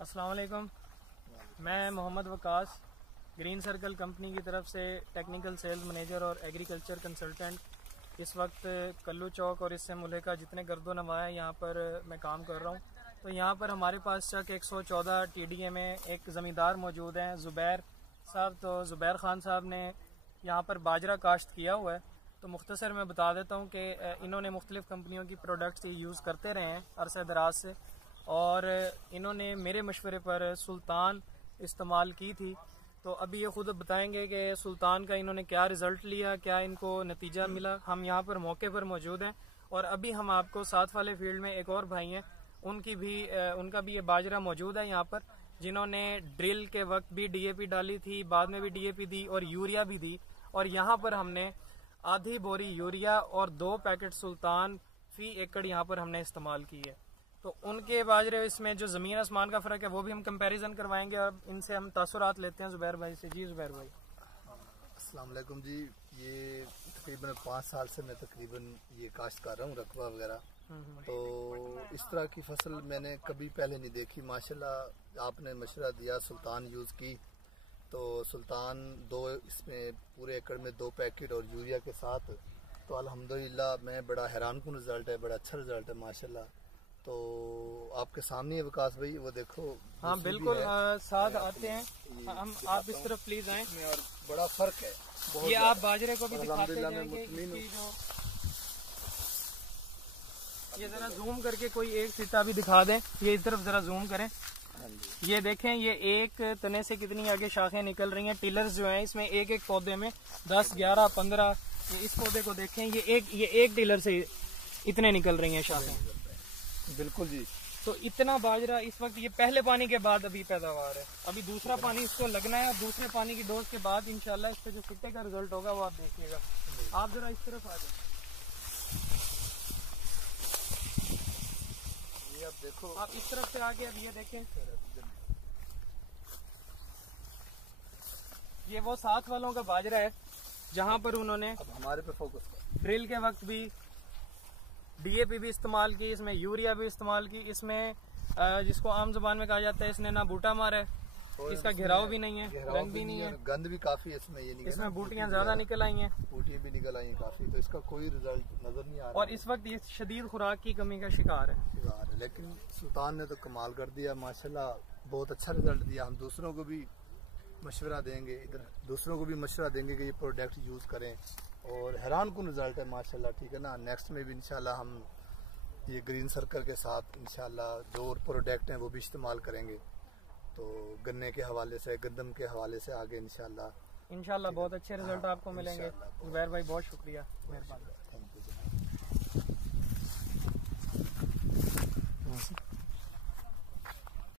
अस्सलाम वालेकुम। मैं Mohammad Waqas green circle company की तरफ से टेक्निकल सेल्स मैनेजर और एग्रीकल्चर कंसल्टेंट इस वक्त कल्लू चौक और इससे मुल्का जितने गर्दो नवा है यहाँ पर मैं काम कर रहा हूँ। तो यहाँ पर हमारे पास चक 114 TDA में एक ज़मींदार मौजूद हैं ज़ुबैर साहब। तो ज़ुबैर ख़ान साहब ने यहाँ पर बाजरा काश्त किया हुआ है। तो मुख्तसर मैं बता देता हूँ कि इन्होंने मुख्तलिफ़ कंपनियों की प्रोडक्ट्स यूज़ करते रहे हैं अरसे दराज से, और इन्होंने मेरे मशवरे पर सुल्तान इस्तेमाल की थी। तो अभी ये खुद बताएंगे कि सुल्तान का इन्होंने क्या रिज़ल्ट लिया, क्या इनको नतीजा मिला। हम यहाँ पर मौके पर मौजूद हैं और अभी हम आपको साथ वाले फील्ड में एक और भाई हैं उनका भी ये बाजरा मौजूद है यहाँ पर, जिन्होंने ड्रिल के वक्त भी DAP डाली थी, बाद में भी DAP दी और यूरिया भी दी। और यहाँ पर हमने आधी बोरी यूरिया और 2 पैकेट सुल्तान फी एकड़ यहाँ पर हमने इस्तेमाल की है। तो उनके बाजरे इसमें जो ज़मीन आसमान का फ़र्क है वो भी हम कंपैरिजन करवाएंगे और इनसे हम तासुरात लेते हैं ज़ुबैर भाई से। जी ज़ुबैर भाई। अस्सलाम वालेकुम जी। ये तकरीबन 5 साल से मैं तकरीबन ये काश्त कर रहा हूँ, रकबा वगैरह। तो इस तरह की फसल मैंने कभी पहले नहीं देखी। माशाल्लाह आपने मशवरा दिया, सुल्तान यूज़ की। तो सुल्तान 2 इसमें पूरे एकड़ में 2 पैकेट और यूरिया के साथ, तो अल्हम्दुलिल्लाह मैं बड़ा हैरान कुन रिज़ल्ट है, बड़ा अच्छा रिज़ल्ट है माशाल्लाह। तो आपके सामने है वकास भाई, वो देखो। हाँ बिल्कुल, साथ आते हैं हम, आप इस तरफ प्लीज आएं। और बड़ा फर्क है ये आप बाजरे को भी दिखाते जाएंगे। ये जरा जूम करके कोई एक सिता भी दिखा दें, ये इस तरफ जरा जूम करें। ये देखें, ये एक तने से कितनी आगे शाखें निकल रही हैं। टिलर्स जो हैं इसमें एक एक पौधे में 10, 11, 15। ये इस पौधे को देखें, ये एक टिलर से इतने निकल रही हैं शाखें। बिल्कुल जी। तो इतना बाजरा इस वक्त, ये पहले पानी के बाद अभी पैदावार है, अभी दूसरा पानी इसको लगना है। दूसरे पानी की डोज के बाद इंशाल्लाह इस पे जो सिट्टे का रिजल्ट होगा वो आप देखिएगा। आप जरा इस तरफ आ जाए, ये आप देखो, आप इस तरफ से आके अब ये देखें, ये वो साथ वालों का बाजरा है जहाँ पर उन्होंने अब हमारे पे फोकस कर। ड्रिल के वक्त भी DAP भी इस्तेमाल की, इसमें यूरिया भी इस्तेमाल की। इसमें जिसको आम जुबान में कहा जाता है, इसने ना बूटा मारा है, इसका घेराव भी नहीं है, रंग भी नहीं है, गंद भी काफी है इसमें। ये इसमें बूटियां ज्यादा निकल आई हैं, बूटियां भी निकल आई हैं काफी। तो इसका कोई रिजल्ट नजर नहीं आ रहा। और इस वक्त ये शदीद खुराक की कमी का शिकार है। लेकिन सुल्तान ने तो कमाल कर दिया माशाल्लाह, बहुत अच्छा रिजल्ट दिया। हम दूसरों को भी मशवरा देंगे, इधर दूसरों को भी मशवरा देंगे कि ये प्रोडक्ट यूज करें, और हैरान कुन रिजल्ट है माशाल्लाह। ठीक है ना। नेक्स्ट में भी इंशाल्लाह हम ये ग्रीन सर्कल के साथ इंशाल्लाह जो और प्रोडक्ट हैं वो भी इस्तेमाल करेंगे। तो गन्ने के हवाले से, गंदम के हवाले से आगे इंशाल्लाह बहुत अच्छे रिजल्ट आपको मिलेंगे। ज़ुबैर भाई बहुत शुक्रिया, मेहरबानी। Thank you.